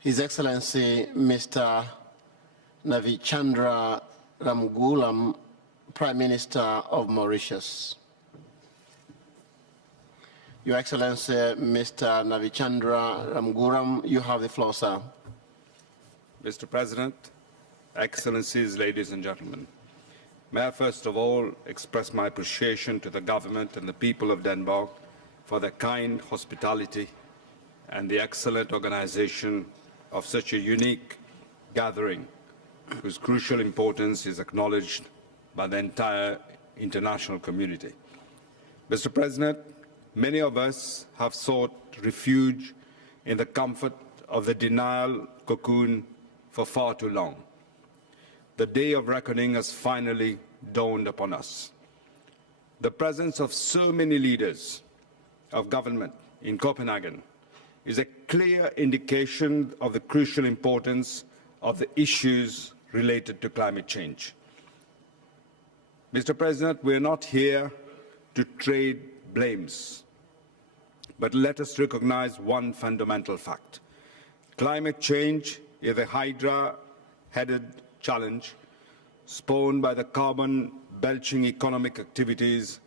His Excellency Mr. Navichandra Ramgoolam, Prime Minister of Mauritius. Your Excellency Mr. Navichandra Ramgoolam, you have the floor, sir. Mr. President, Excellencies, ladies and gentlemen, may I first of all express my appreciation to the government and the people of Denmark for their kind hospitality and the excellent organization of such a unique gathering whose crucial importance is acknowledged by the entire international community. Mr. President, many of us have sought refuge in the comfort of the denial cocoon for far too long. The day of reckoning has finally dawned upon us. The presence of so many leaders of government in Copenhagen is a clear indication of the crucial importance of the issues related to climate change. Mr. President, we are not here to trade blames, but let us recognize one fundamental fact. Climate change is a hydra-headed challenge spawned by the carbon-belching economic activities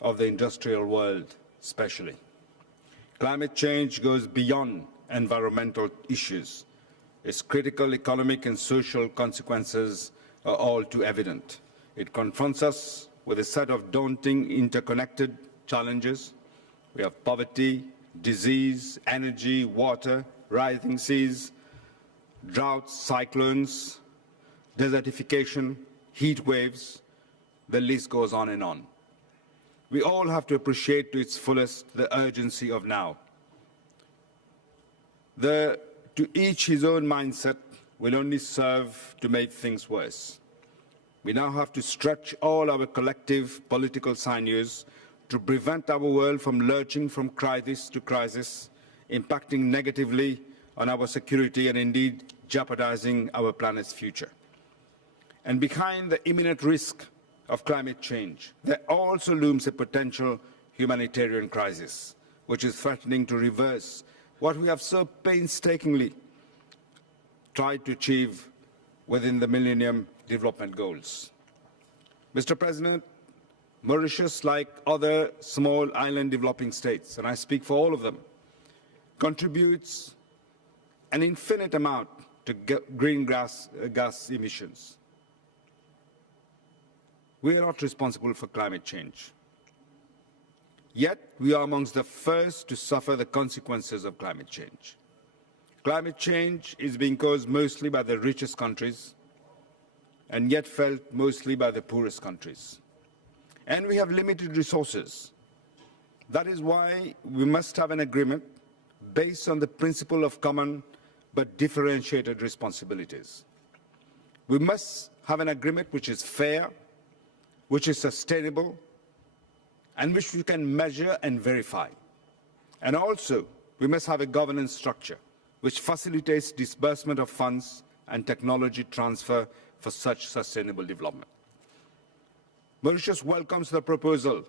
of the industrial world, especially. Climate change goes beyond environmental issues. Its critical economic and social consequences are all too evident. It confronts us with a set of daunting, interconnected challenges. We have poverty, disease, energy, water, rising seas, droughts, cyclones, desertification, heat waves, the list goes on and on. We all have to appreciate to its fullest the urgency of now. To each his own mindset will only serve to make things worse. We now have to stretch all our collective political sinews to prevent our world from lurching from crisis to crisis, impacting negatively on our security and indeed jeopardizing our planet's future. And behind the imminent risk of climate change, there also looms a potential humanitarian crisis, which is threatening to reverse what we have so painstakingly tried to achieve within the Millennium Development Goals. Mr. President, Mauritius, like other small island developing states, and I speak for all of them, contributes an infinite amount to greenhouse gas emissions. We are not responsible for climate change. Yet, we are amongst the first to suffer the consequences of climate change. Climate change is being caused mostly by the richest countries and yet felt mostly by the poorest countries. And we have limited resources. That is why we must have an agreement based on the principle of common but differentiated responsibilities. We must have an agreement which is fair, which is sustainable, and which we can measure and verify. And also, we must have a governance structure which facilitates disbursement of funds and technology transfer for such sustainable development. Mauritius welcomes the proposal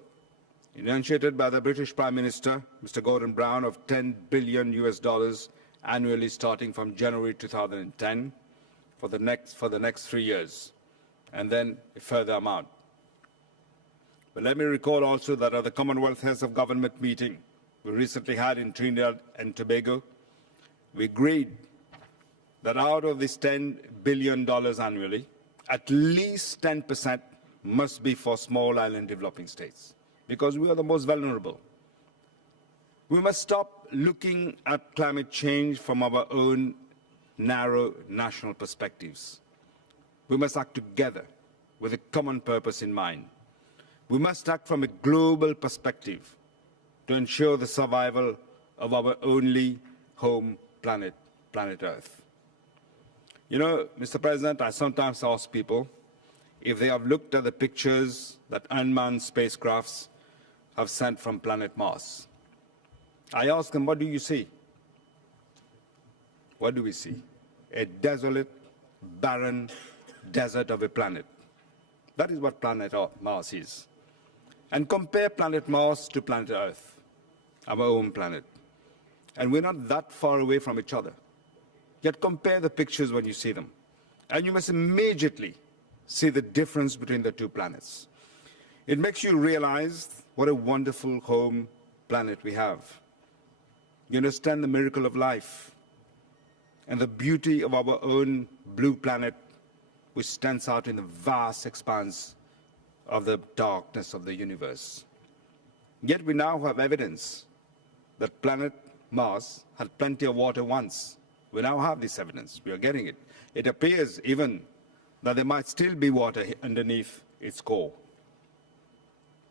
initiated by the British Prime Minister, Mr. Gordon Brown, of $10 billion annually starting from January 2010 for the next 3 years, and then a further amount. But let me recall also that at the Commonwealth Heads of Government meeting we recently had in Trinidad and Tobago, we agreed that out of this $10 billion annually, at least 10% must be for small island developing states, because we are the most vulnerable. We must stop looking at climate change from our own narrow national perspectives. We must act together with a common purpose in mind. We must act from a global perspective to ensure the survival of our only home planet, planet Earth. You know, Mr. President, I sometimes ask people if they have looked at the pictures that unmanned spacecrafts have sent from planet Mars. I ask them, what do you see? What do we see? A desolate, barren desert of a planet. That is what planet Mars is. And compare planet Mars to planet Earth, our own planet. And we're not that far away from each other. Yet compare the pictures when you see them. And you must immediately see the difference between the two planets. It makes you realize what a wonderful home planet we have. You understand the miracle of life and the beauty of our own blue planet, which stands out in the vast expanse of the darkness of the universe. Yet we now have evidence that planet Mars had plenty of water once. We now have this evidence. We are getting it. It appears even that there might still be water underneath its core.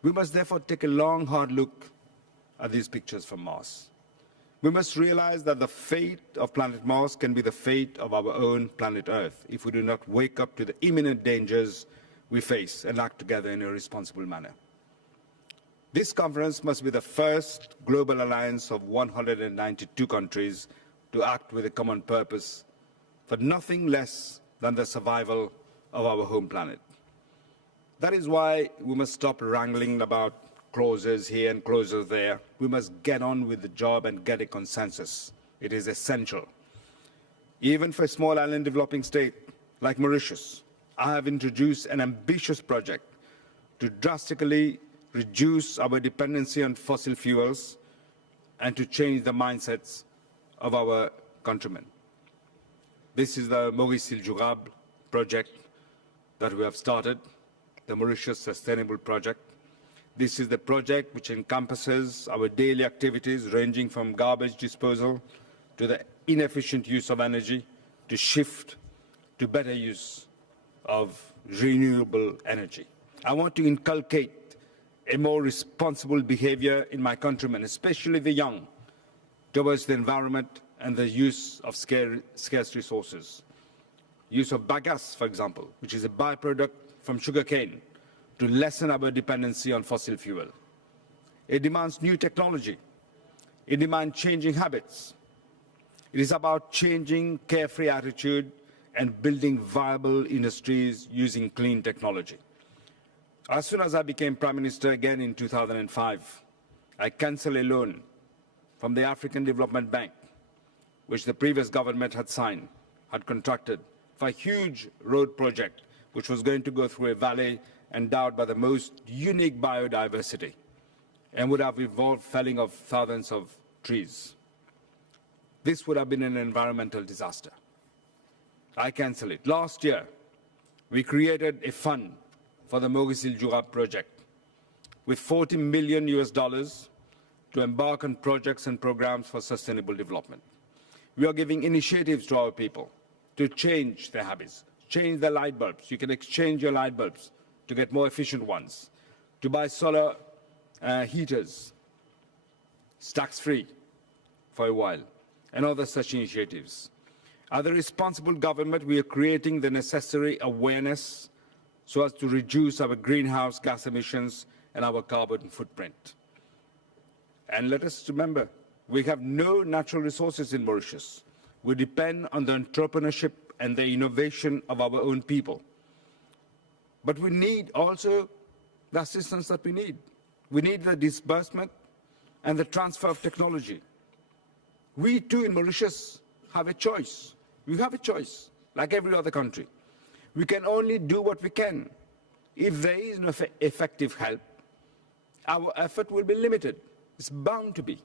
We must therefore take a long, hard look at these pictures from Mars. We must realize that the fate of planet Mars can be the fate of our own planet Earth if we do not wake up to the imminent dangers we face and act together in a responsible manner. This conference must be the first global alliance of 192 countries to act with a common purpose for nothing less than the survival of our home planet. That is why we must stop wrangling about clauses here and clauses there. We must get on with the job and get a consensus. It is essential. Even for a small island developing state like Mauritius, I have introduced an ambitious project to drastically reduce our dependency on fossil fuels and to change the mindsets of our countrymen. This is the Mauritius Durable project that we have started, the Mauritius Sustainable Project. This is the project which encompasses our daily activities ranging from garbage disposal to the inefficient use of energy to shift to better use of renewable energy. I want to inculcate a more responsible behavior in my countrymen, especially the young, towards the environment and the use of scarce resources. Use of bagasse, for example, which is a byproduct from sugarcane, to lessen our dependency on fossil fuel. It demands new technology. It demands changing habits. It is about changing carefree attitude and building viable industries using clean technology. As soon as I became Prime Minister again in 2005, I canceled a loan from the African Development Bank, which the previous government had signed, had contracted for a huge road project, which was going to go through a valley endowed by the most unique biodiversity and would have involved felling of thousands of trees. This would have been an environmental disaster. I canceled it. Last year, we created a fund for the Mauritius Durable project with $40 million to embark on projects and programs for sustainable development. We are giving initiatives to our people to change their habits, change their light bulbs. You can exchange your light bulbs to get more efficient ones, to buy solar heaters, tax-free for a while, and other such initiatives. As a responsible government, we are creating the necessary awareness so as to reduce our greenhouse gas emissions and our carbon footprint. And let us remember, we have no natural resources in Mauritius. We depend on the entrepreneurship and the innovation of our own people. But we need also the assistance that we need. We need the disbursement and the transfer of technology. We too in Mauritius have a choice. We have a choice, like every other country. We can only do what we can. If there is no effective help, our effort will be limited. It's bound to be.